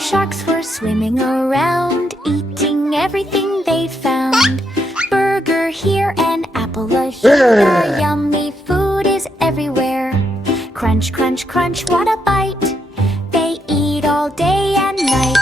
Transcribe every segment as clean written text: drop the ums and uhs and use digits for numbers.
sharks were swimming around, eating everything they found. Burger here and apple here, yummy food is everywhere. Crunch, crunch, crunch, what a bite! They eat all day and night.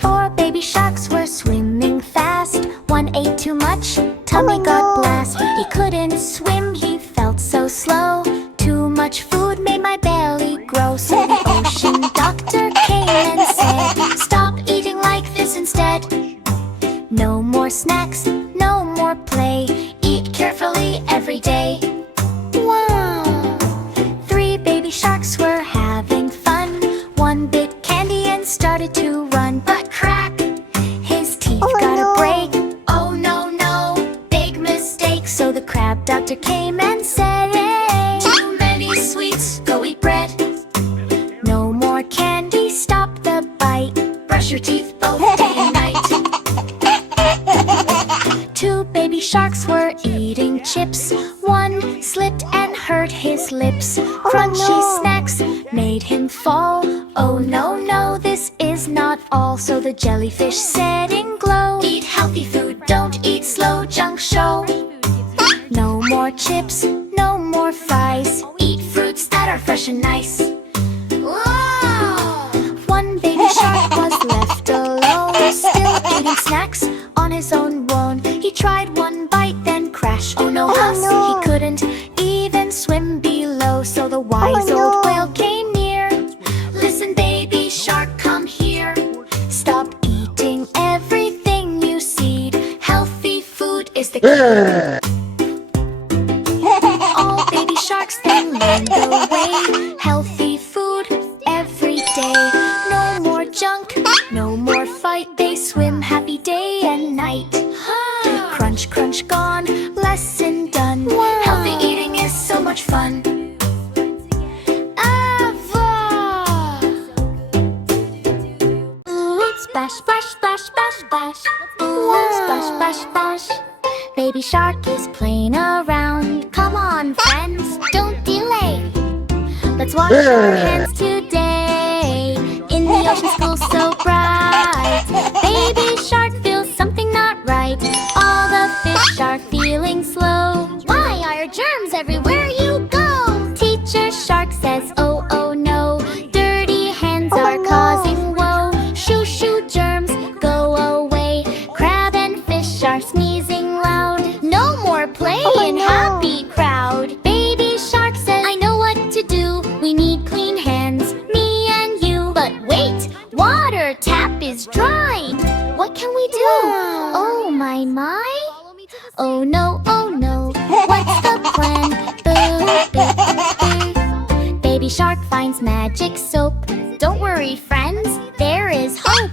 4 baby sharks were swimming fast. One ate too much, tummy got blast. He couldn't swim, he felt so slow. Too much food made my belly grow. So the ocean doctor came and said, stop eating like this instead. No more snacks, no more play. Eat carefully every day. Wow! 3 baby sharks were having fun. One bit candy and started to run. But crack! His teeth got a break. Oh no, no, big mistake. So the crab doctor came and said, hey, too many sweets, go eat bread. No more candy, stop the bite. Brush your teeth both day and night. 2 baby sharks were eating chips. One slipped and hurt his lips. Crunchy snacks made him fall. Oh no, no, this is not all. So the jellyfish said in glow, eat healthy food, don't eat slow junk show. No more chips, no more fries. Eat fruits that are fresh and nice. Whoa! 1 baby shark was left alone, still eating snacks on his own bone. He tried one bite, then crashed. Oh no, us! He couldn't even swim below. So the wise old whale came near. Listen, baby shark, come here. Stop eating everything you seed. Healthy food is the key. All baby sharks then learned the way. Healthy food every day. No more junk, no more fight. They swim happy day and night. Crunch, crunch, gone, lesson done. Healthy eating is so much fun. Ava! Ooh, splash, splash, splash, splash, splash. Ooh, splash, splash, splash. Baby shark is playing around. Come on, friends, don't delay. Let's wash our hands today. In the ocean school so bright. Baby shark feels something not right. All the fish are feeling slow. Why are germs everywhere you go? Teacher shark says, oh, oh no. Dirty hands are causing woe. Shoo, shoo, germs, go away. Crab and fish are sneezing loud. No more play in happy crowd. Baby shark says, I know what to do. We need clean hands, me and you. But wait, water tap is dry. What can we do? Oh my, my. Oh no, what's the plan? Boo, boo, boo. Baby shark finds magic soap. Don't worry, friends, there is hope.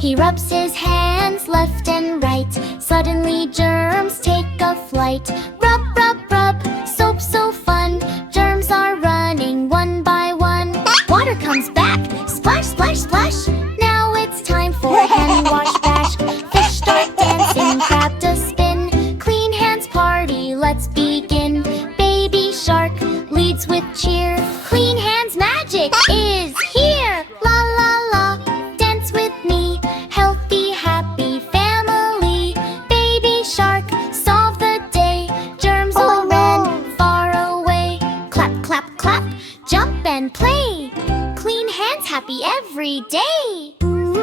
He rubs his hands left and right. Suddenly germs take a flight. Rub, rub, rub, soap so fun. Germs are running one by one. Water comes back, splash, splash, splash. Now it's time for hand wash bash. Fish start dancing, crab does spin. Clean hands party, let's begin. Baby shark leads with cheer. Clean hands magic is here. La la la, dance with me. Healthy, happy family. Baby shark, solve the day. Germs all ran far away. Clap, clap, clap, jump and play. Clean hands, happy every day.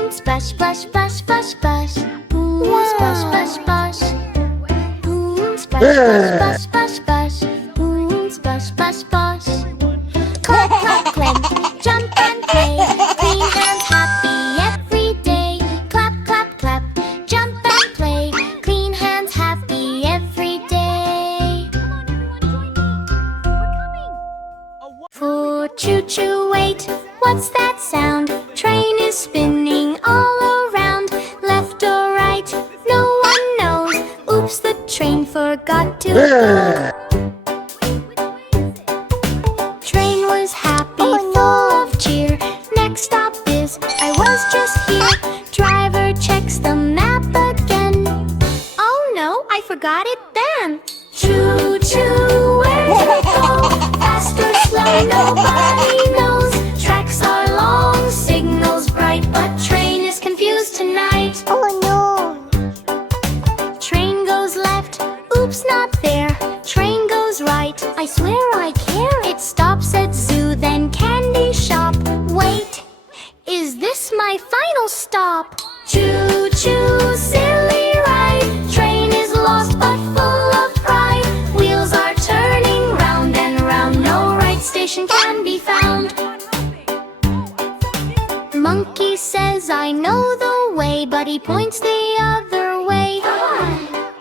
Splash, splash, splash, splash, splash. Splash, splash, splash. Splash, splash, splash, splash, splash. Splash, splash, splash. Clap, clap, clap, jump and play. Clean hands, happy every day. Clap, clap, clap, jump and play. Clean hands, happy every day. Food, choo choo, wait, what's that sound? Train is spinning all around. Left or right, no one knows. Oops, the train forgot to go. Train was happy, full of cheer. Next stop is, I was just here. Driver checks the map again. Oh no, I forgot it then. Choo choo, where to go? Fast or slow, nobody knows. Tracks are I swear I care. It stops at zoo, then candy shop. Wait, is this my final stop? Choo choo, silly ride. Train is lost but full of pride. Wheels are turning round and round. No right station can be found. Monkey says I know the way, but he points the other way.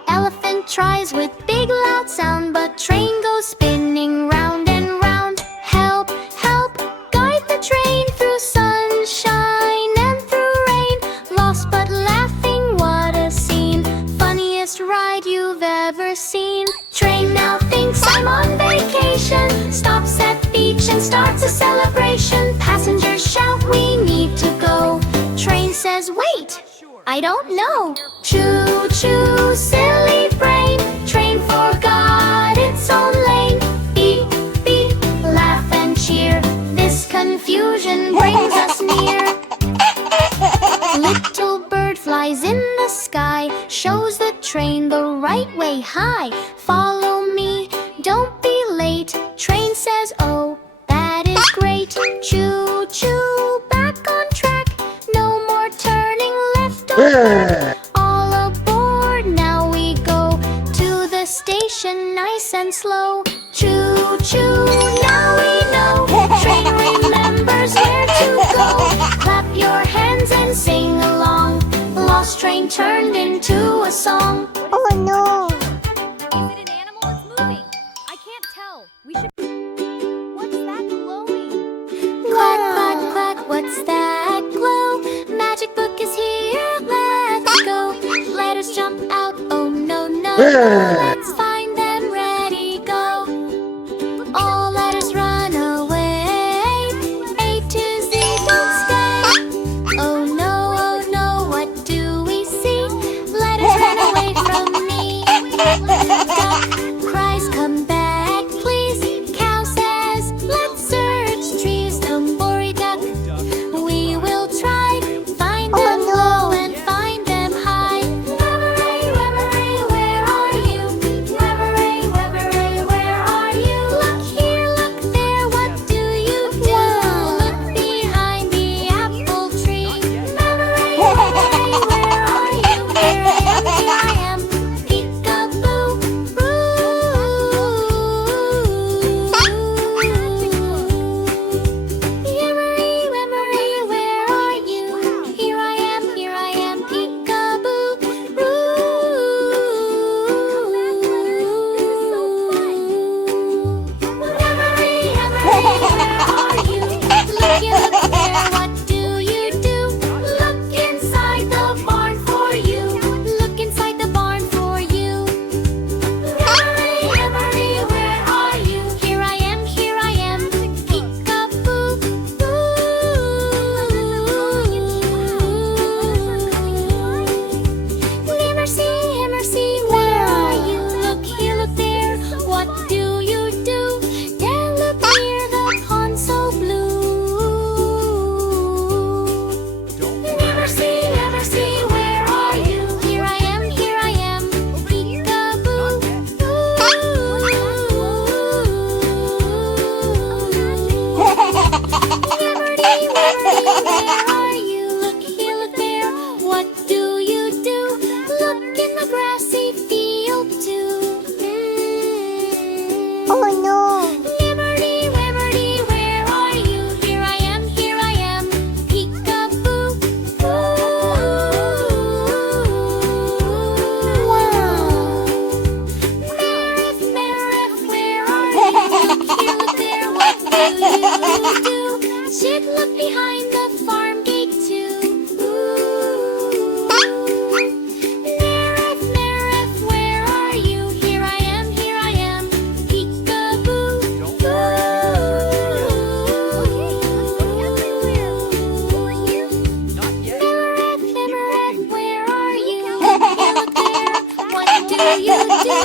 Elephant tries with big loud sound, but train goes spinning round and round. Help, help, guide the train through sunshine and through rain. Lost but laughing, what a scene. Funniest ride you've ever seen. Train now thinks I'm on vacation, stops at beach and starts a celebration. Passengers shout we need to go. Train says wait, I don't know. Choo choo, silly brain. Train forgot its own lane. Beep beep, laugh and cheer. This confusion brings us near. Little bird flies in the sky, shows the train the right way. Hi, follow me, don't be late. Train says oh, that is great. Choo choo, back on track. No more turning left or right. All aboard, now we go to the station nice and slow. Choo choo, now we know. Train remembers where to go. Clap your hands and sing along. Lost train turned into a song. Oh no! Is it an animal that's moving? I can't tell. We should. What's that glowing? Quack, quack, quack, what's that glow? Magic book is here, let's go. Let us jump out, oh no, no, no. Let's find them, ready, go. Oh, let us run away. A to Z, don't stay. Oh no, what do we see? Let us run away from me. Duck cries, come back, please. Cow says, let's search trees. Don't worry, duck, we will try. Find them low and find them high. Weaveray, weaveray, where are you? Weaveray, weaveray, where are you? Look here, look there, what do you do? Look behind the apple tree. Weaveray, weaveray, where are you? Here I am, peekaboo, Weaveray, weaveray, where are you? Here I am, peekaboo, Weaveray, weaveray, where are you? Look here, look there, what do you do? Look inside the barn for you. Look inside the barn for you. Weaveray, weaveray, where are you? Here I am, peekaboo. Nursery, where are you? Look here, look there, what do you do? There, look near the pond so blue. Nursery, where are you? Here I am, peekaboo. Weaveray, where are you? Look here, look there, what do you do? Look in the grassy field too. Oh no! Liberty, where are you? Here I am, peekaboo. Wow! Merriff, where are you? Look here, look there, what do you do? Should look behind the farm gate too. Merriff, where are you? Here I am, peekaboo. Merriff, where are you? Look there, what do you do?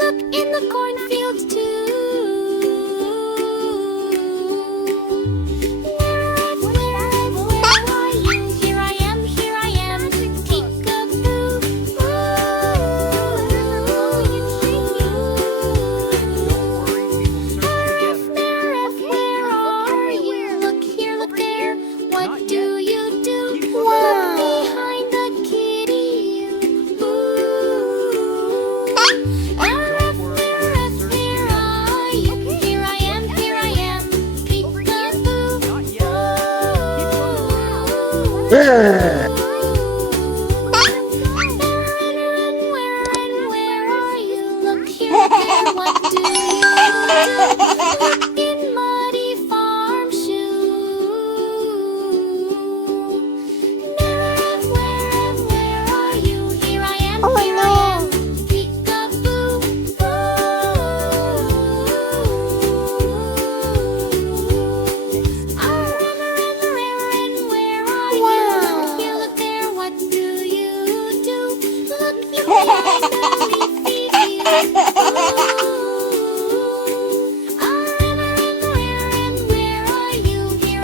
Look in the cornfield too. Merriff, where Where are you? Look here, there, what do you do? Look in muddy farm shoe. Where are you? Here I am, Oh, here I no. am. Peek-a-boo. Where are you? Wow. Look here, look there, what do you do? Look, look, where are you? Here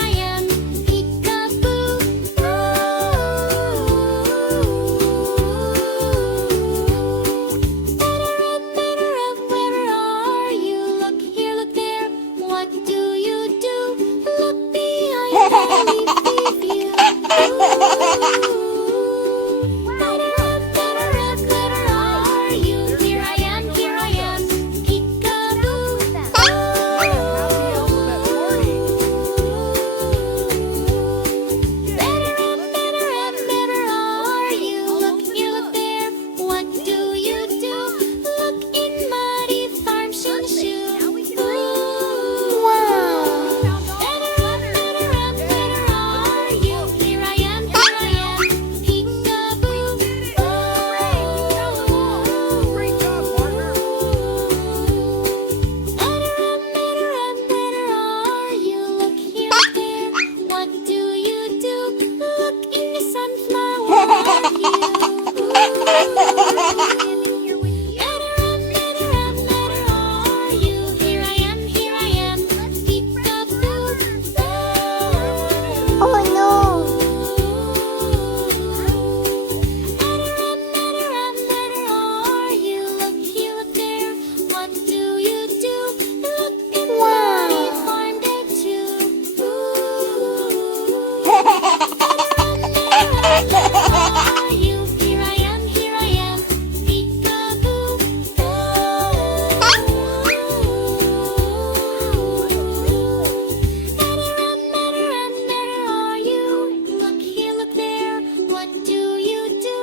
I am, peek-a-boo. Where are you? Look here, look there, what do you do? Look behind the leafy view. Where are you? Here I am, peek-a-boo. Better are you? Look here, look there, what do you do? Look in muddy farm shoe. Better are you? Here I am, peek-a-boo. Great job, partner. Better are you? Look here, look there, what do you do? Look in the sunflower Better are you? Here I am, peek-a-boo. Oh, no. Better are you? Look here, look there, what do you do? Look in muddy farm day too. Are you? Here I am, peek-a-boo. Better are you? Look here, look there, what do you do?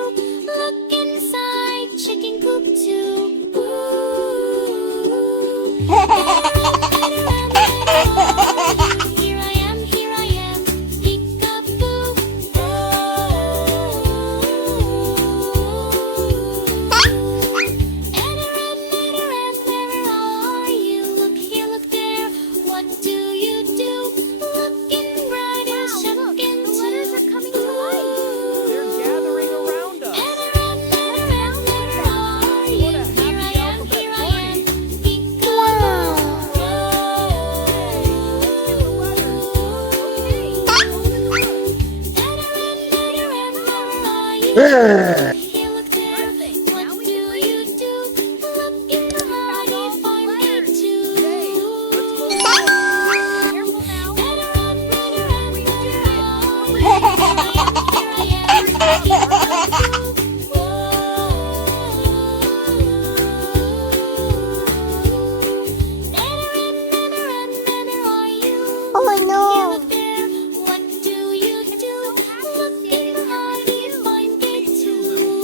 Look inside chicken coop too. Here I am, peek-a-boo. Where are you? Look here, look there, what do you do? Look in brighter shuckin' The letters are coming to life. They're gathering around us. Here I am, peek-a-boo. Oh, no. What do you do? Look in the honey, find it too.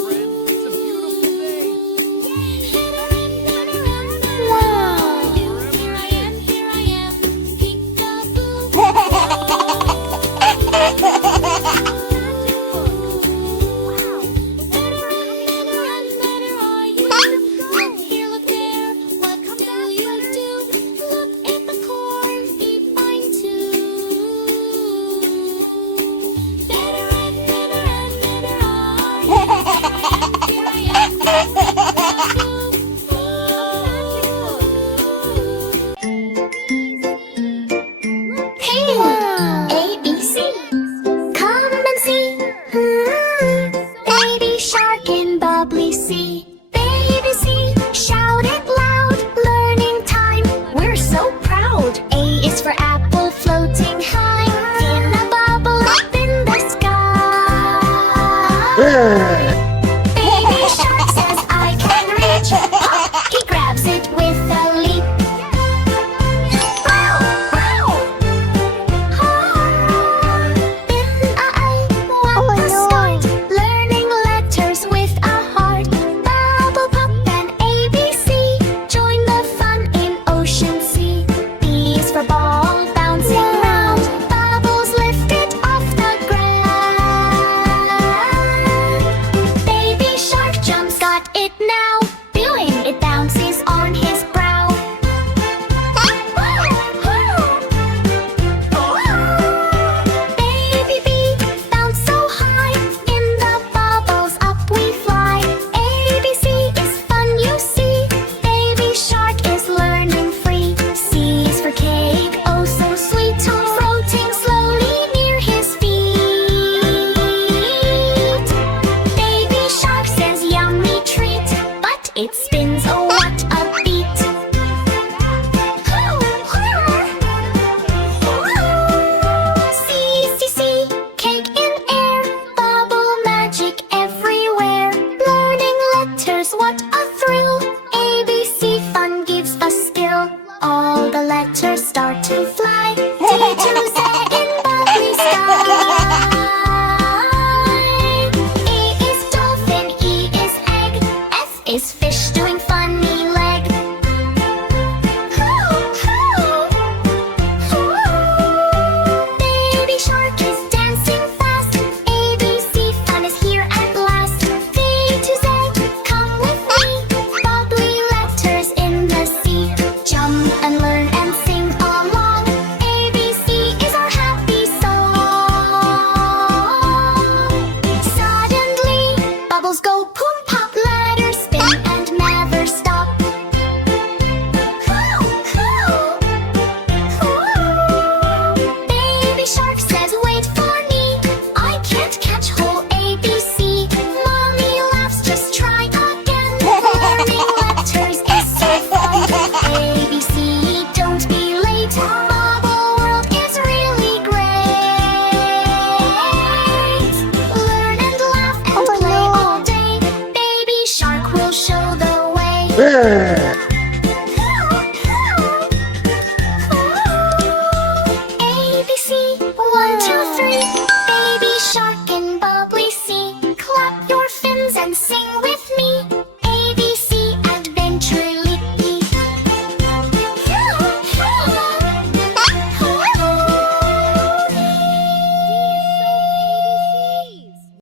letters start to fly. D to Z in bubbly sky. E is dolphin, E is egg, F is fish doing funny leg. Baby shark is dancing fast. ABC fun is here at last. V to Z, come with me. Bubbly letters in the sea. Jump and learn and sing along. ABC is our happy song. Suddenly, bubbles go boom pop, letters spin and never stop. Baby shark says, wait for me. I can't catch whole ABC. Mommy laughs, just try again. Learning letters is so fun. ABC, don't be late. Bubble world is really great. Learn and laugh and play all day. Baby shark will show the way.